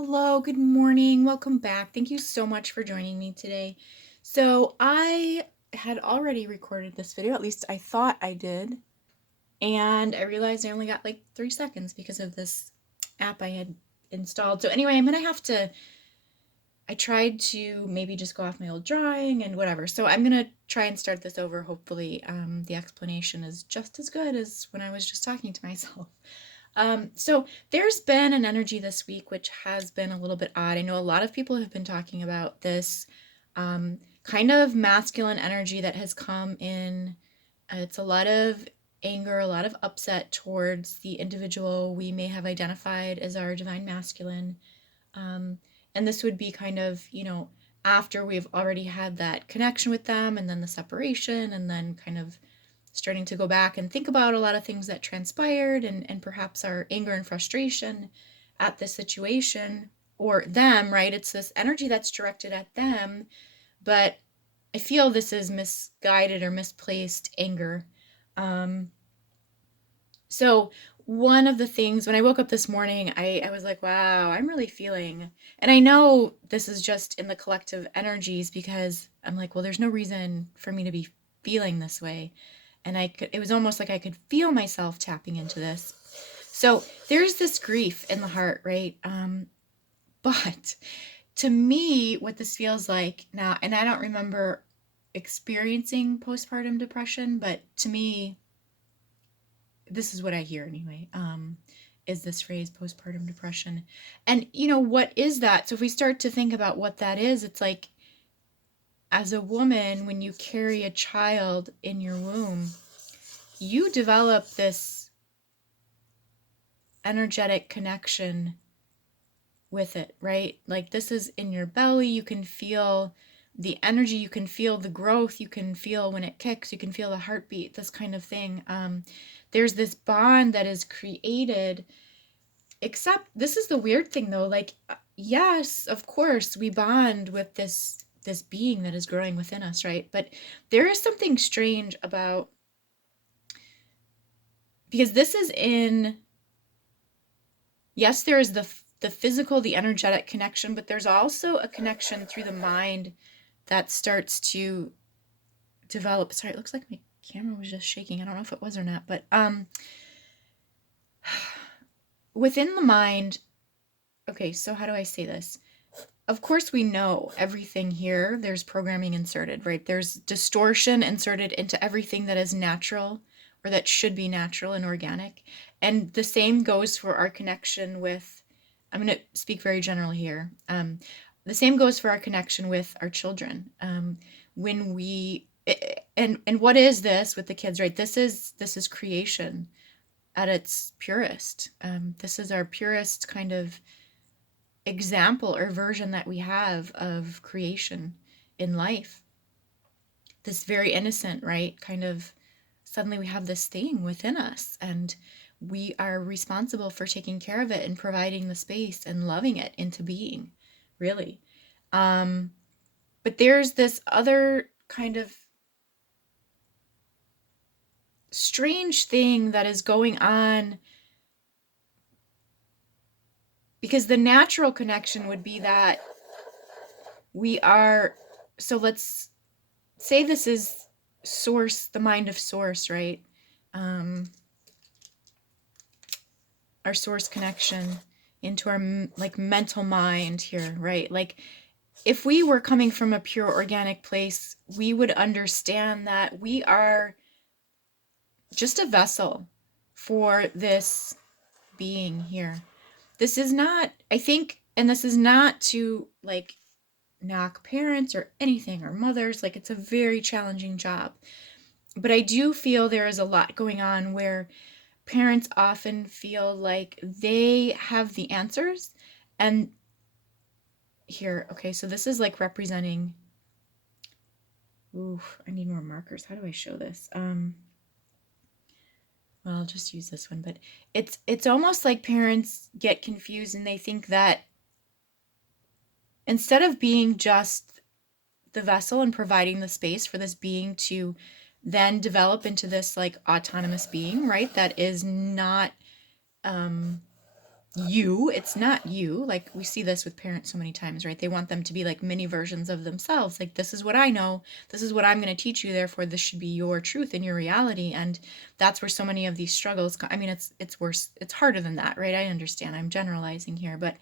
Hello, good morning. Welcome back. Thank you so much for joining me today. So, I had already recorded this video, at least I thought I did, and I realized I only got like 3 seconds because of this app I had installed. So, anyway, I tried to maybe just go off my old drawing and whatever. So, I'm going to try and start this over. Hopefully, the explanation is just as good as when I was just talking to myself. So there's been an energy this week which has been a little bit odd. I know a lot of people have been talking about this kind of masculine energy that has come in. It's a lot of anger, a lot of upset towards the individual we may have identified as our divine masculine. And this would be kind of, after we've already had that connection with them and then the separation and then kind of starting to go back and think about a lot of things that transpired and perhaps our anger and frustration at the situation or them, right? It's this energy that's directed at them, but I feel this is misguided or misplaced anger. So one of the things when I woke up this morning, I was like, wow, I'm really feeling, and I know this is just in the collective energies because I'm like, well, there's no reason for me to be feeling this way. And it was almost like I could feel myself tapping into this. So there's this grief in the heart, right? But to me, what this feels like now, and I don't remember experiencing postpartum depression, but to me, this is what I hear anyway, is this phrase postpartum depression. And what is that? So if we start to think about what that is, it's like as a woman, when you carry a child in your womb, you develop this energetic connection with it, right? Like this is in your belly. You can feel the energy, you can feel the growth, you can feel when it kicks, you can feel the heartbeat, this kind of thing. There's this bond that is created, except this is the weird thing though, like, yes, of course, we bond with this being that is growing within us, right? But there is something strange about, because this is in, yes, there is the physical, the energetic connection, but there's also a connection through the mind that starts to develop. Sorry, it looks like my camera was just shaking. I don't know if it was or not, but within the mind, okay, so how do I say this? Of course, we know everything here. There's programming inserted, right? There's distortion inserted into everything that is natural or that should be natural and organic. And the same goes for our connection with, I'm going to speak very generally here. The same goes for our connection with our children. When we, and what is this with the kids, right? This is creation at its purest. This is our purest kind of example or version that we have of creation in life. This very innocent, right? Kind of suddenly we have this thing within us and we are responsible for taking care of it and providing the space and loving it into being, really. But there's this other kind of strange thing that is going on, because the natural connection would be that we are, so let's say this is source, the mind of source, right? Our source connection into our like mental mind here, right? Like if we were coming from a pure organic place, we would understand that we are just a vessel for this being here. This is not, I think, and this is not to like knock parents or anything or mothers, like it's a very challenging job. But I do feel there is a lot going on where parents often feel like they have the answers. And here, okay, so this is like representing, ooh, I need more markers. How do I show this? Well, I'll just use this one, but it's almost like parents get confused and they think that instead of being just the vessel and providing the space for this being to then develop into this like autonomous being, right? That is not you. It's not you. Like, we see this with parents so many times, right? They want them to be like mini versions of themselves. Like, this is what I know. This is what I'm going to teach you. Therefore, this should be your truth and your reality. And that's where so many of these struggles I mean, it's worse. It's harder than that, right? I understand. I'm generalizing here, but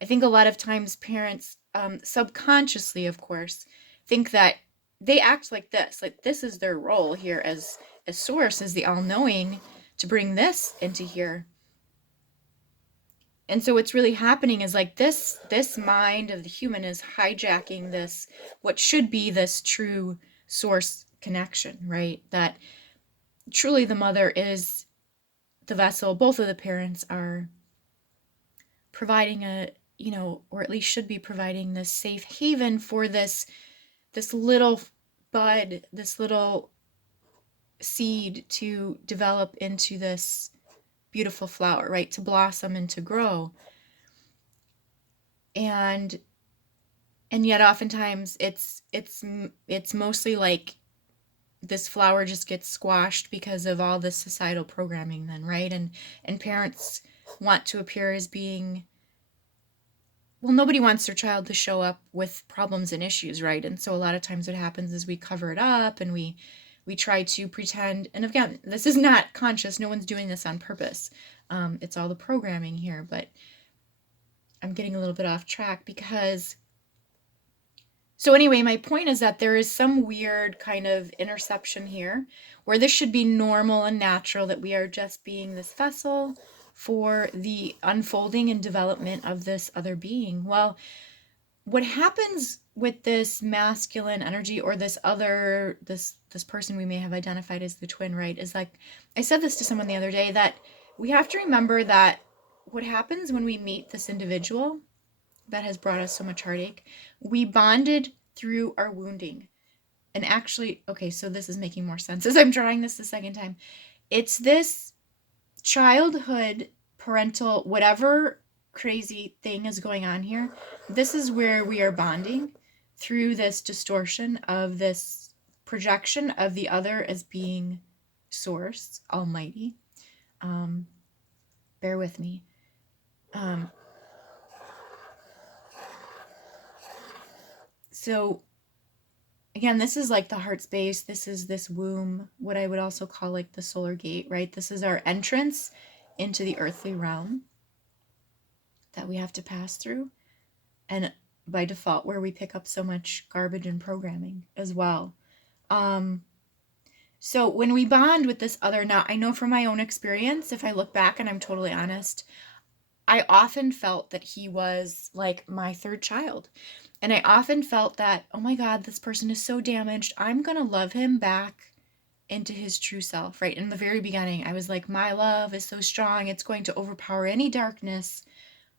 I think a lot of times parents, subconsciously, of course, think that they act like this is their role here as source, as the all-knowing, to bring this into here. And so what's really happening is like this mind of the human is hijacking this, what should be this true source connection, right? That truly the mother is the vessel. Both of the parents are providing a, or at least should be providing this safe haven for this little bud, this little seed to develop into this beautiful flower, right? To blossom and to grow. And yet oftentimes it's mostly like this flower just gets squashed because of all this societal programming then, right? And parents want to appear as being, well, nobody wants their child to show up with problems and issues, right? And so a lot of times what happens is we cover it up and we try to pretend. And again, this is not conscious. No one's doing this on purpose. It's all the programming here. But I'm getting a little bit off track because, so anyway, my point is that there is some weird kind of interception here where this should be normal and natural, that we are just being this vessel for the unfolding and development of this other being. Well, what happens with this masculine energy, or this person we may have identified as the twin, right, is like, I said this to someone the other day, that we have to remember that what happens when we meet this individual that has brought us so much heartache, we bonded through our wounding. And actually, okay, so this is making more sense as I'm drawing this the second time. It's this childhood, parental, whatever crazy thing is going on here. This is where we are bonding through this distortion of this projection of the other as being source, almighty. Bear with me. So again, this is like the heart space. This is this womb, what I would also call like the solar gate, right? This is our entrance into the earthly realm that we have to pass through. And by default, where we pick up so much garbage and programming as well. So when we bond with this other, now I know from my own experience, if I look back and I'm totally honest, I often felt that he was like my third child. And I often felt that, oh my God, this person is so damaged. I'm going to love him back into his true self, right? In the very beginning, I was like, my love is so strong. It's going to overpower any darkness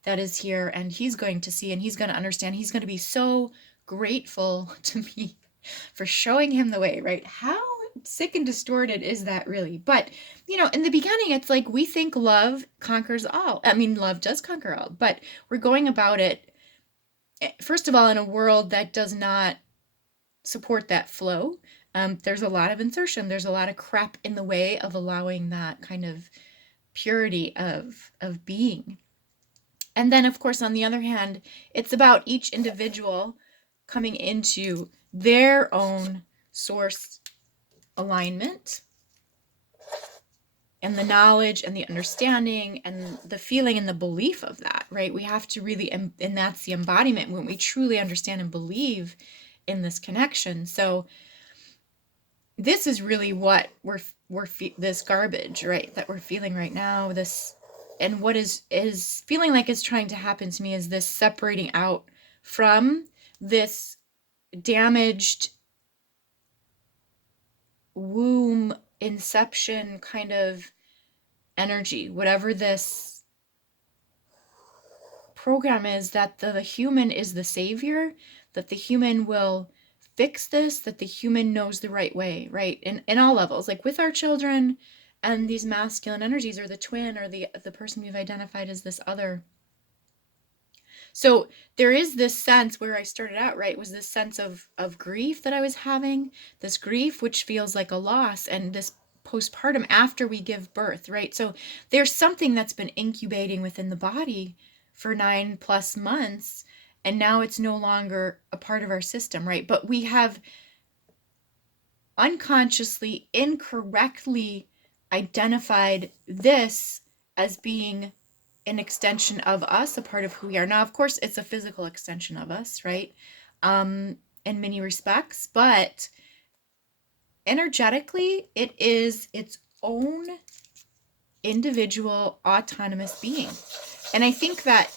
that is here. And he's going to see, and he's going to understand. He's going to be so grateful to me for showing him the way, right? How sick and distorted is that really? But, in the beginning, it's like we think love conquers all. I mean, love does conquer all, but we're going about it, first of all, in a world that does not support that flow. There's a lot of insertion. There's a lot of crap in the way of allowing that kind of purity of being. And then, of course, on the other hand, it's about each individual coming into their own source alignment and the knowledge and the understanding and the feeling and the belief of that, right? We have to really, and that's the embodiment when we truly understand and believe in this connection. So this is really what we're this garbage, right, that we're feeling right now, this, and what is feeling like is trying to happen to me is this separating out from this damaged womb inception kind of energy, whatever this program is, that the human is the savior, that the human will fix this, that the human knows the right way, right? In all levels, like with our children and these masculine energies, or the twin, or the person we've identified as this other. So there is this sense where I started out, right, was this sense of grief that I was having, this grief which feels like a loss, and this postpartum after we give birth, right? So there's something that's been incubating within the body for 9+ months, and now it's no longer a part of our system, right? But we have unconsciously, incorrectly identified this as being an extension of us, a part of who we are. Now, of course, it's a physical extension of us, right? In many respects, but energetically, it is its own individual autonomous being. And I think that,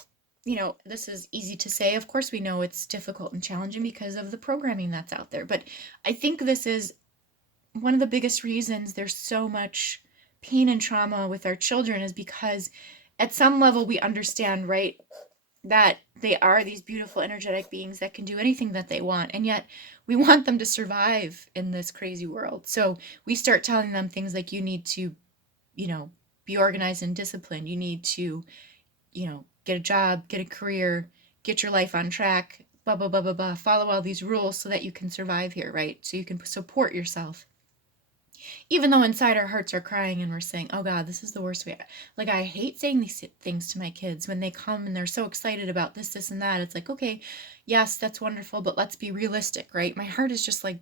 this is easy to say. Of course, we know it's difficult and challenging because of the programming that's out there. But I think this is one of the biggest reasons there's so much pain and trauma with our children, is because at some level we understand, right, that they are these beautiful energetic beings that can do anything that they want, and yet we want them to survive in this crazy world. So we start telling them things like, you need to, be organized and disciplined. You need to, get a job, get a career, get your life on track, blah blah blah blah blah, follow all these rules so that you can survive here, right? So you can support yourself, even though inside our hearts are crying and we're saying, oh God, this is the worst way. Like, I hate saying these things to my kids when they come and they're so excited about this and that. It's like, okay, yes, that's wonderful, but let's be realistic, right? My heart is just like,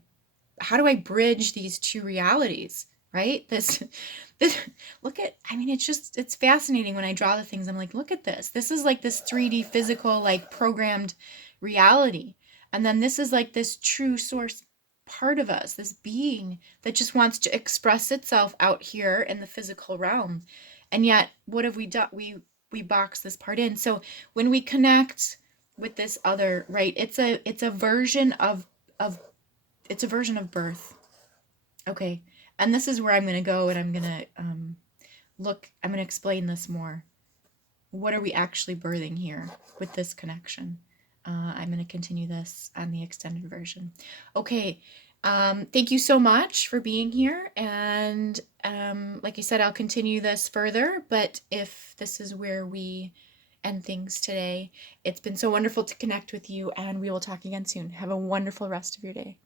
how do I bridge these two realities, right? This look at, it's fascinating when I draw the things. I'm like, look at this. This is like this 3D physical, like programmed reality. And then this is like this true source part of us, this being that just wants to express itself out here in the physical realm. And yet, what have we done? We box this part in. So when we connect with this other, right, it's a version of it's a version of birth. Okay. And this is where I'm going to go, and I'm going to I'm going to explain this more. What are we actually birthing here with this connection? I'm going to continue this on the extended version. Okay. Thank you so much for being here. And like I said, I'll continue this further, but if this is where we end things today, it's been so wonderful to connect with you, and we will talk again soon. Have a wonderful rest of your day.